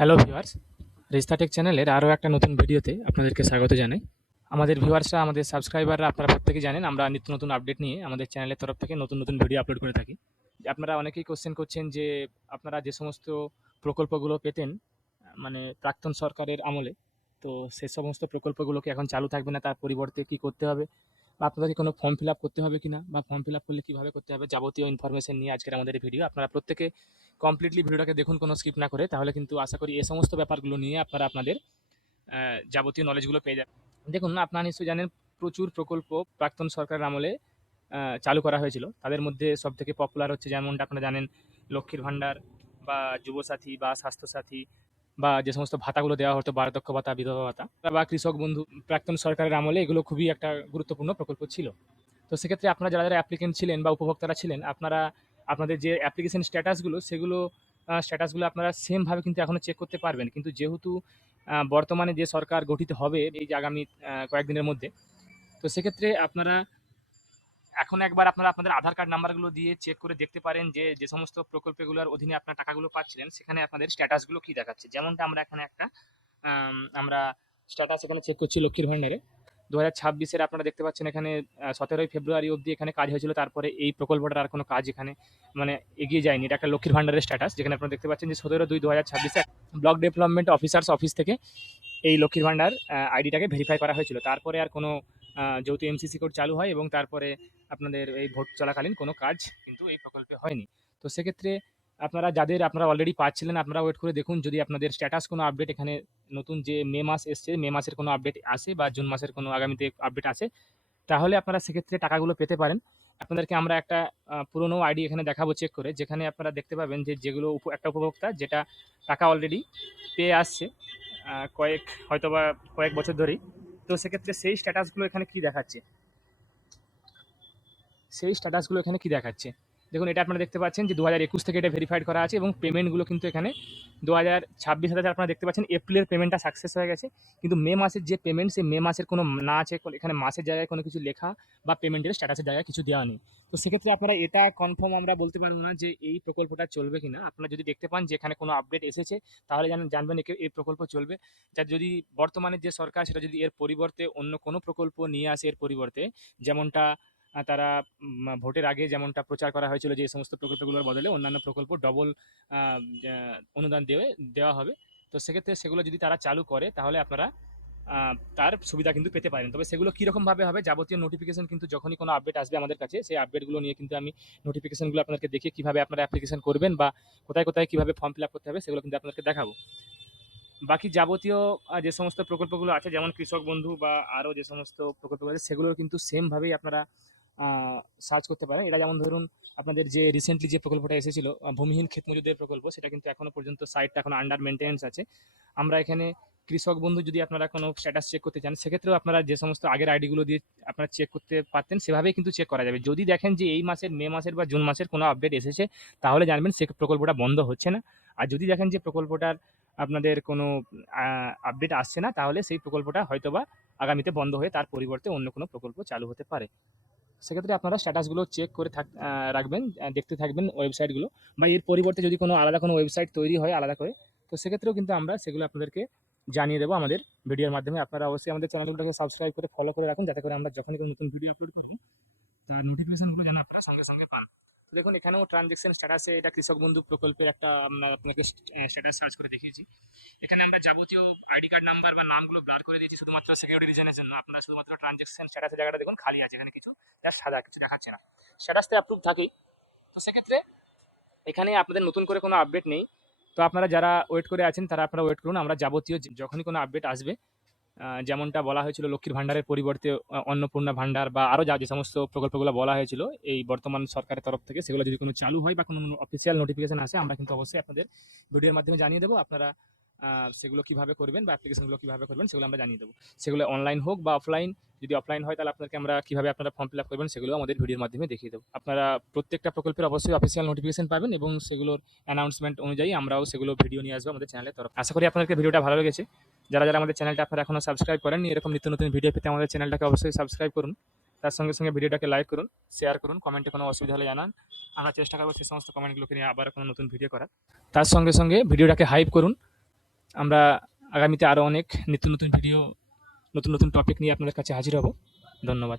Hello viewers, রিস্তা take চ্যানেলের আরও একটা নতুন ভিডিওতে আপনাদেরকে স্বাগত জানাই। আমাদের ভিউয়ার্সরা, আমাদের সাবস্ক্রাইবাররা, আপনারা প্রত্যেকেই জানেন আমরা নিত্য নতুন আপডেট নিয়ে আমাদের চ্যানেলের তরফ থেকে নতুন নতুন ভিডিও আপলোড করে থাকি। আপনারা অনেকেই কোশ্চেন করছেন যে আপনারা যে সমস্ত প্রকল্পগুলো পেতেন মানে প্রাক্তন সরকারের আমলে, তো সে সমস্ত প্রকল্পগুলো কি এখন চালু থাকবে না, তার পরিবর্তে কি করতে হবে, বা আপনাদেরকে কোনো ফর্ম ফিল আপ করতে হবে কিনা, বা ফর্ম ফিল আপ করলে কীভাবে করতে হবে, যাবতীয় ইনফরমেশন নিয়ে আজকের আমাদের এই ভিডিও। আপনারা প্রত্যেকে কমপ্লিটলি ভিডিওটাকে দেখুন, কোনো স্কিপ না করে, তাহলে কিন্তু আশা করি এই সমস্ত ব্যাপারগুলো নিয়ে আপনারা আপনাদের যাবতীয় নলেজগুলো পেয়ে যাবেন। দেখুন, আপনারা নিশ্চয়ই জানেন প্রচুর প্রকল্প প্রাক্তন সরকারের আমলে চালু করা হয়েছিল। তাদের মধ্যে সবথেকে পপুলার হচ্ছে, যেমনটা আপনারা জানেন, লক্ষ্মীর ভাণ্ডার বা যুবসাথী বা স্বাস্থ্যসাথী, বা যে সমস্ত ভাতাগুলো দেওয়া হতো, বার্ধক্য ভাতা, বিধবা ভাতা বা কৃষক বন্ধু, প্রাক্তন সরকারের আমলে এগুলো খুবই একটা গুরুত্বপূর্ণ প্রকল্প ছিল। তো সেক্ষেত্রে আপনারা যারা যারা অ্যাপ্লিকেন্ট ছিলেন বা উপভোক্তারা ছিলেন, আপনারা আপনাদের যে অ্যাপ্লিকেশন স্ট্যাটাসগুলো, সেগুলো স্ট্যাটাসগুলো আপনারা সেমভাবে কিন্তু এখনও চেক করতে পারবেন। কিন্তু যেহেতু বর্তমানে যে সরকার গঠিত হবে এই যে আগামী কয়েকদিনের মধ্যে, তো সেক্ষেত্রে আপনারা এখন একবার আপনারা আপনাদের আধার কার্ড নাম্বারগুলো দিয়ে চেক করে দেখতে পারেন যে যে সমস্ত প্রকল্পগুলোর অধীনে আপনার টাকাগুলো পাচ্ছিলেন সেখানে আপনাদের স্ট্যাটাসগুলো কী দেখাচ্ছে। যেমনটা আমরা এখানে একটা আমরা স্ট্যাটাস এখানে চেক করছি লক্ষ্মীর ভাণ্ডারে 2026-এর। আপনারা দেখতে পাচ্ছেন এখানে 17ই ফেব্রুয়ারি অবধি এখানে কাজ হয়েছিল, তারপরে এই প্রকল্পটার আর কোনো কাজ এখানে মানে এগিয়ে যায়নি। এটা একটা লক্ষ্মীর ভাণ্ডারের স্ট্যাটাস, যেখানে আপনারা দেখতে পাচ্ছেন যে 17/2/2026-এ ব্লক ডেভেলপমেন্ট অফিসার্স অফিস থেকে এই লক্ষ্মীর ভাণ্ডার আইডিটাকে ভেরিফাই করা হয়েছিল। তারপরে আর কোনো যেহেতু এমসিসি কোড চালু হয় এবং তারপরে আপনাদের এই ভোট চলাকালীন কোনো কাজ কিন্তু এই প্রকল্পে হয়নি। তো সেক্ষেত্রে আপনারা অলরেডি পাচ্ছিলেন, আপনারা ওয়েট করে দেখুন যদি আপনাদের স্ট্যাটাস কোনো আপডেট এখানে নতুন যে মে মাস এসছে, মে মাসের কোনো আপডেট আসে বা জুন মাসের কোনো আগামীতে আপডেট আসে, তাহলে আপনারা সেক্ষেত্রে টাকাগুলো পেতে পারেন। আপনাদেরকে আমরা একটা পুরনো আইডি এখানে দেখাবো চেক করে, যেখানে আপনারা দেখতে পাবেন যে যেগুলো একটা উপভোক্তা যেটা টাকা অলরেডি পেয়ে আসছে হয়তোবা কয়েক বছর ধরেই। তো সেক্ষেত্রে সেই স্ট্যাটাসগুলো এখানে কি দেখাচ্ছে, দেখুন, এটা আপনারা দেখতে পাচ্ছেন যে 2021 থেকে এটা ভেরিফাইড করা আছে এবং পেমেন্টগুলো কিন্তু এখানে 2026 সালে আপনারা দেখতে পাচ্ছেন এপ্রিলের পেমেন্টটা সাকসেস হয়ে গেছে। কিন্তু মে মাসের যে পেমেন্ট, সেই মে মাসের কোনো না আছে, এখানে মাসের জায়গায় কোনো কিছু লেখা বা পেমেন্টের স্ট্যাটাসের জায়গায় কিছু দেওয়া নেই। তো সেক্ষেত্রে আপনারা এটা কনফার্ম আমরা বলতে পারবো না যে এই প্রকল্পটা চলবে কিনা। আপনারা যদি দেখতে পান যে এখানে কোনো আপডেট এসেছে, তাহলে জানবেন এই প্রকল্প চলবে। যা যদি বর্তমানে যে সরকার সেটা যদি এর পরিবর্তে অন্য কোনো প্রকল্প নিয়ে আসে, এর পরিবর্তে যেমনটা তারা ভোটের আগে যেমনটা প্রচার করা হয়েছিল যে এই সমস্ত প্রকল্পগুলোর বদলে অন্যান্য প্রকল্প ডবল অনুদান দেওয়া হবে। তো সেক্ষেত্রে সেগুলো যদি তারা চালু করে, তাহলে আপনারা তার সুবিধা কিন্তু পেতে পারেন। তবে সেগুলো কীরকমভাবে হবে, যাবতীয় নোটিফিকেশন কিন্তু যখনই কোনো আপডেট আসবে আমাদের কাছে, সেই আপডেটগুলো নিয়ে কিন্তু আমি নোটিফিকেশনগুলো আপনাদেরকে দেখিয়ে কীভাবে আপনারা অ্যাপ্লিকেশন করবেন বা কোথায় কোথায় কীভাবে ফর্ম ফিল আপ করতে হবে, সেগুলো কিন্তু আপনাদেরকে দেখাবো। বাকি যাবতীয় যে সমস্ত প্রকল্পগুলো আছে, যেমন কৃষক বন্ধু বা আরও যে সমস্ত প্রকল্পগুলো আছে, সেগুলোর কিন্তু সেমভাবেই আপনারা সার্চ করতে পারেন। এটা যেমন ধরুন, আপনাদের যে রিসেন্টলি যে প্রকল্পটা এসেছিল ভূমিহীন ক্ষেত মজুরদের প্রকল্প, সেটা কিন্তু এখনও পর্যন্ত সাইটটা এখন আন্ডার মেনটেন্যান্স আছে। আমরা এখানে কৃষক বন্ধু যদি আপনারা কোনো স্ট্যাটাস চেক করতে চান, সেক্ষেত্রেও আপনারা যে সমস্ত আগের আইডিগুলো দিয়ে আপনারা চেক করতে পারতেন, সেভাবেই কিন্তু চেক করা যাবে। যদি দেখেন যে এই মাসের, মে মাসের বা জুন মাসের কোনো আপডেট এসেছে, তাহলে জানবেন সে প্রকল্পটা বন্ধ হচ্ছে না। আর যদি দেখেন যে প্রকল্পটার আপনাদের কোনো আপডেট আসছে না, তাহলে সেই প্রকল্পটা হয়তোবা আগামীতে বন্ধ হয়ে তার পরিবর্তে অন্য কোনো প্রকল্প চালু হতে পারে। সেক্ষেত্রে আপনারা স্ট্যাটাসগুলো চেক করে রাখবেন, দেখতে থাকবেন ওয়েবসাইটগুলো, বা এর পরিবর্তে যদি কোনো আলাদা কোনো ওয়েবসাইট তৈরি হয় আলাদা করে, তো সেক্ষেত্রেও কিন্তু আমরা সেগুলো আপনাদেরকে জানিয়ে দেবো আমাদের ভিডিওর মাধ্যমে। আপনারা অবশ্যই আমাদের চ্যানেলগুলোকে সাবস্ক্রাইব করে ফলো করে রাখুন, যাতে করে আমরা যখনই কোনো নতুন ভিডিও আপলোড করব, তার নোটিফিকেশনগুলো যেন আপনারা সঙ্গে সঙ্গে পান। তো দেখুন, এখানেও ট্রানজ্যাকশন স্ট্যাটাসে এটা কৃষক বন্ধু প্রকল্পের একটা আমরা আপনাকে স্ট্যাটাস সার্চ করে দেখিয়েছি। এখানে আমরা যাবতীয় আইডি কার্ড নাম্বার বা নামগুলো ব্লার করে দিয়েছি শুধুমাত্র সিকিউরিটি রিজনের জন্য। আপনারা শুধুমাত্র ট্রানজ্যাকশন স্ট্যাটাসের জায়গাটা দেখুন, খালি আছে, এখানে কিছু যা সাদা, কিছু দেখাচ্ছে না, স্ট্যাটাসতে অ্যাপ্রুভ থাকেই। তো সেক্ষেত্রে এখানে আপনাদের নতুন করে কোনো আপডেট নেই। তো আপনারা যারা ওয়েট করে আছেন, তারা আপনারা ওয়েট করুন। আমরা যাবতীয় যখনই কোনো আপডেট আসবে, যেমনটা বলা হয়েছিল লক্ষ্মীর ভাণ্ডারের পরিবর্তে অন্নপূর্ণা ভাণ্ডার বা আরও যে সমস্ত প্রকল্পগুলো বলা হয়েছিল এই বর্তমান সরকারের তরফ থেকে, সেগুলো যদি কোনো চালু হয় বা কোনো অফিসিয়াল নোটিফিকেশন আসে, আমরা কিন্তু অবশ্যই আপনাদের ভিডিওর মাধ্যমে জানিয়ে দেবো। আপনারা সেগুলো কীভাবে করবেন বা অ্যাপ্লিকেশনগুলো কীভাবে করবেন, সেগুলো আমরা জানিয়ে দেবো। সেগুলো অনলাইন হোক বা অফলাইন, যদি অফলাইন হয় তাহলে আপনাকে আমরা কীভাবে আপনারা ফর্ম ফিল আপ করবেন সেগুলো আমাদের ভিডিওর মাধ্যমে দেখিয়ে দেবো। আপনারা প্রত্যেকটা প্রকল্পের অবশ্যই অফিসিয়াল নোটিফিকেশন পাবেন এবং সেগুলোর অ্যানাউন্সমেন্ট অনুযায়ী আমরাও সেগুলো ভিডিও নিয়ে আসবো আমাদের চ্যানেলের তরফ। আশা করি আপনাদেরকে ভিডিওটা ভালো লেগেছে। যারা যারা আমাদের চ্যানেলটা আপনারা এখনও সাবস্ক্রাইব করেননি, এরকম নিত্য নতুন ভিডিও পেতে আমাদের চ্যানেলটাকে অবশ্যই সাবস্ক্রাইব করুন। তার সঙ্গে সঙ্গে ভিডিওটাকে লাইক করুন, শেয়ার করুন, কমেন্টে কোনো অসুবিধা হলে জানান। আমরা চেষ্টা করবো সেই সমস্ত কমেন্টগুলোকে নিয়ে আবার কোনো নতুন ভিডিও করার। তার সঙ্গে সঙ্গে ভিডিওটাকে হাইপ করুন, আমরা আগামীতে আরও অনেক নিত্য নতুন ভিডিও, নতুন নতুন টপিক নিয়ে আপনাদের কাছে হাজির হব। ধন্যবাদ।